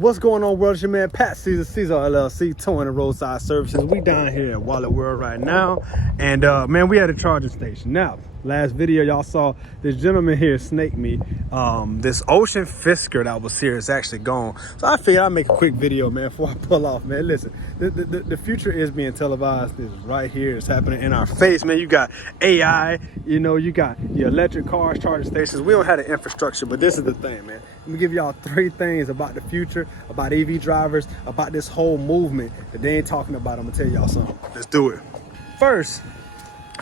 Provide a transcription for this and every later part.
What's going on, world? It's your man Pat Caesar LLC, towing and roadside services. We down here at Wallet World right now, and man, we at a charging station. Now, last video y'all saw this gentleman here snake me. This Ocean Fisker that was here is actually gone, so I figured I'd make a quick video, man, before I pull off. Man, listen, the future is being televised. It's right here. It's happening in our face, man. You got AI, you know, you got your electric cars, charging stations. We don't have the infrastructure, but this is the thing, man. Let me give y'all 3 things about the future, about EV drivers, about this whole movement that they ain't talking about. I'm gonna tell y'all something. Let's do it. First,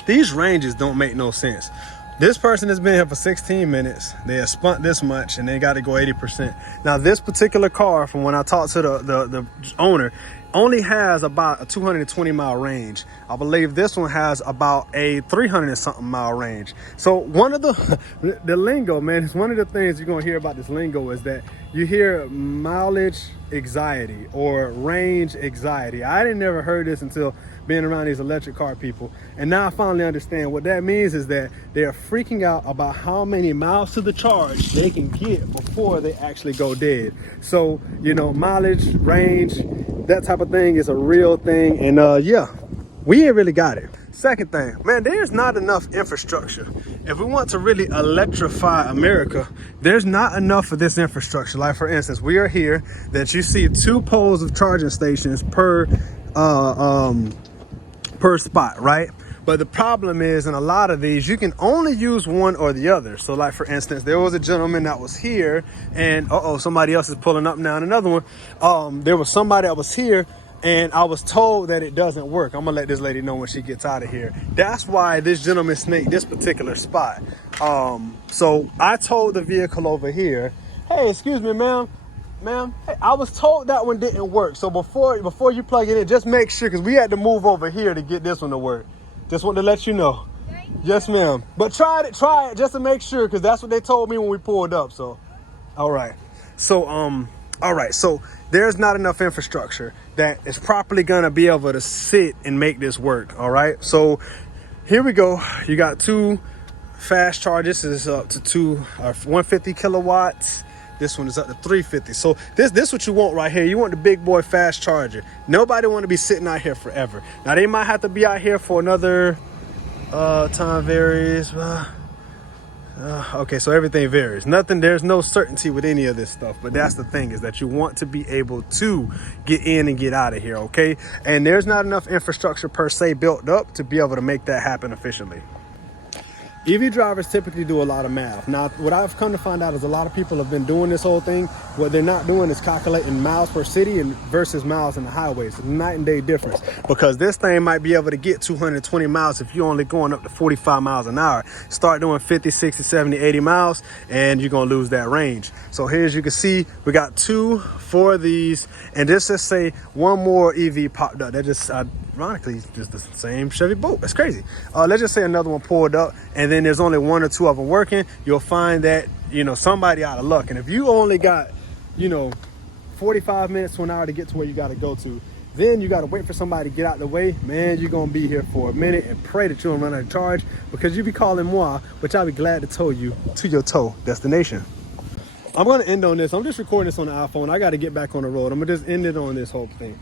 these ranges don't make no sense. This person has been here for 16 minutes. They have spent this much and they got to go 80%. Now, this particular car, from when I talked to the owner, only has about a 220 mile range. I believe this one has about a 300 and something mile range. So one of the lingo, man, it's one of the things you're gonna hear about this lingo is that you hear mileage anxiety or range anxiety. I didn't never heard this until being around these electric car people, and now I finally understand what that means. Is that they're freaking out about how many miles to the charge they can get before they actually go dead. So, you know, mileage, range, that type of thing is a real thing, and yeah, we ain't really got it. Second thing, man, there's not enough infrastructure. If we want to really electrify America, there's not enough of this infrastructure. Like, for instance, we are here that you see 2 poles of charging stations per spot, right? But the problem is, in a lot of these, you can only use one or the other. So, like, for instance, there was a gentleman that was here, and somebody else is pulling up now in another one. There was somebody that was here, and I was told that it doesn't work. I'm gonna let this lady know when she gets out of here. That's why this gentleman snaked this particular spot. So I told the vehicle over here, hey, excuse me, ma'am, hey, I was told that one didn't work. So before you plug it in, just make sure, because we had to move over here to get this one to work. Just want to let you know. Yes, ma'am. But try it just to make sure, because that's what they told me when we pulled up. So, all right. So, all right. So there's not enough infrastructure that is properly gonna be able to sit and make this work. All right. So here we go. You got 2 fast charges. This is up to 150 kilowatts. This one is up to 350. So this what you want right here. You want the big boy fast charger. Nobody want to be sitting out here forever. Now, they might have to be out here for another time varies. Okay, so everything varies. There's no certainty with any of this stuff, but that's the thing, is that you want to be able to get in and get out of here, okay? And there's not enough infrastructure per se built up to be able to make that happen efficiently. EV drivers typically do a lot of math. Now, what I've come to find out is a lot of people have been doing this whole thing. What they're not doing is calculating miles per city and versus miles in the highways. It's a night and day difference, because this thing might be able to get 220 miles if you're only going up to 45 miles an hour. Start doing 50, 60, 70, 80 miles, and you're gonna lose that range. So here, as you can see, we got 2 for these, and just to say one more EV popped up. That just ironically just the same Chevy Bolt. That's crazy. Let's just say another one pulled up, and then there's only 1 or 2 of them working. You'll find that, you know, somebody out of luck. And if you only got, you know, 45 minutes to an hour to get to where you got to go to, then you got to wait for somebody to get out the way. Man, you're gonna be here for a minute and pray that you don't run out of charge, because you be calling moi, which I'll be glad to tow you to your tow destination. I'm gonna end on this. I'm just recording this on the iPhone. I got to get back on the road. I'm gonna just end it on this whole thing.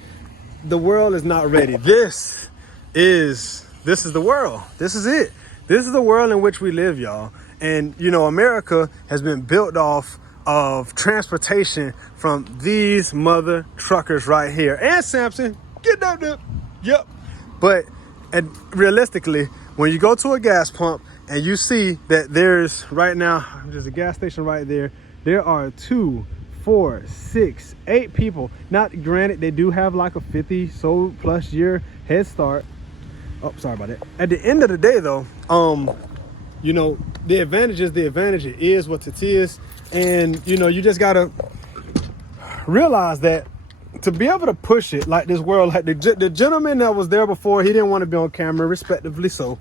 The world is not ready. This is the world. This is it. This is the world in which we live, y'all. And, you know, America has been built off of transportation from these mother truckers right here. And Samson, get that up. Yep. But realistically, when you go to a gas pump and you see that there's right now, there's a gas station right there. There are 2, 4, 6, 8 people. Not granted, they do have like a 50 so plus year head start. Oh, sorry about that. At the end of the day, though, you know, the advantage is the advantage. It is what it is. And, you know, you just got to realize that to be able to push it like this world, like the gentleman that was there before, he didn't want to be on camera, respectively so.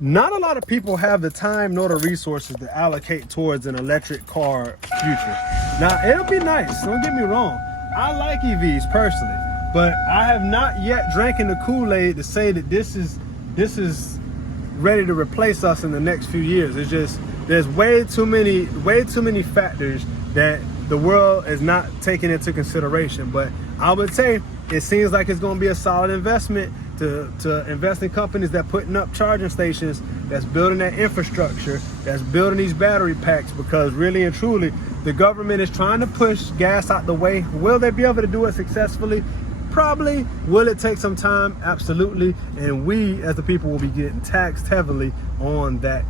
Not a lot of people have the time nor the resources to allocate towards an electric car future. Now, it'll be nice, don't get me wrong. I like EVs personally, but I have not yet drank the Kool-Aid to say that this is ready to replace us in the next few years. It's just, there's way too many factors that the world is not taking into consideration. But I would say it seems like it's going to be a solid investment to invest in companies that putting up charging stations, that's building that infrastructure, that's building these battery packs, because really and truly, the government is trying to push gas out the way. Will they be able to do it successfully? Probably. Will it take some time? Absolutely. And we as the people will be getting taxed heavily on that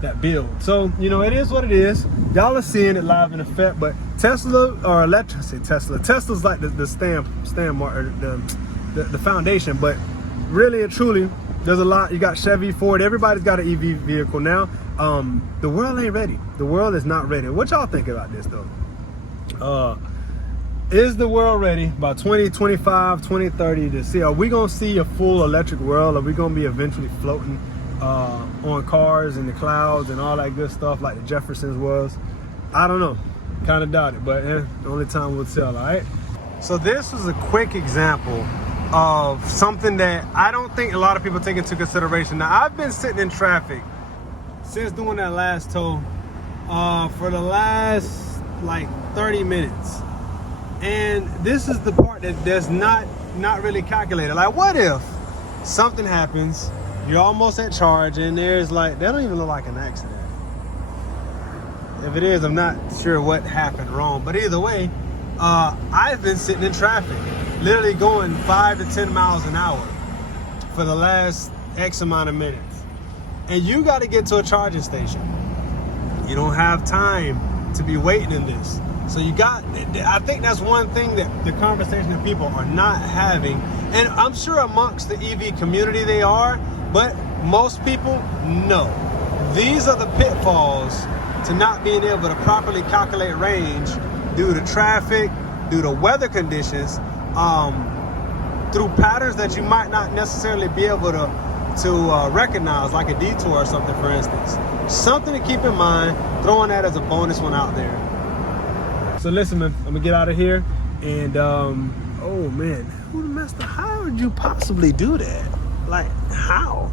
that build. So, you know, it is what it is. Y'all are seeing it live in effect. But Tesla, or Tesla's like the the foundation. But really and truly, there's a lot. You got Chevy, Ford, everybody's got an EV vehicle now. The world ain't ready. The world is not ready. What y'all think about this though? Is the world ready by 2025, 2030 to see, are we gonna see a full electric world? Are we gonna be eventually floating on cars in the clouds and all that good stuff like the Jeffersons was? I don't know, kind of doubt it, but only time will tell. All right, so this was a quick example of something that I don't think a lot of people take into consideration. Now, I've been sitting in traffic since doing that last tow for the last like 30 minutes, and this is the part that's not really calculated. Like, what if something happens, you're almost at charge, and there's like, that don't even look like an accident. If it is, I'm not sure what happened wrong, but either way, I've been sitting in traffic, literally going 5 to 10 miles an hour for the last X amount of minutes. And you got to get to a charging station. You don't have time to be waiting in this. So I think that's one thing that the conversation that people are not having. And I'm sure amongst the EV community they are, but most people, no. These are the pitfalls to not being able to properly calculate range due to traffic, due to weather conditions, through patterns that you might not necessarily be able to recognize, like a detour or something, for instance. Something to keep in mind, throwing that as a bonus one out there. So listen, man, I'm gonna get out of here, and oh man, who the master? How would you possibly do that? Like, how?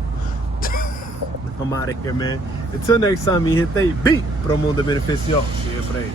I'm out of here, man. Until next time, mi gente, be pro mundo beneficioso siempre.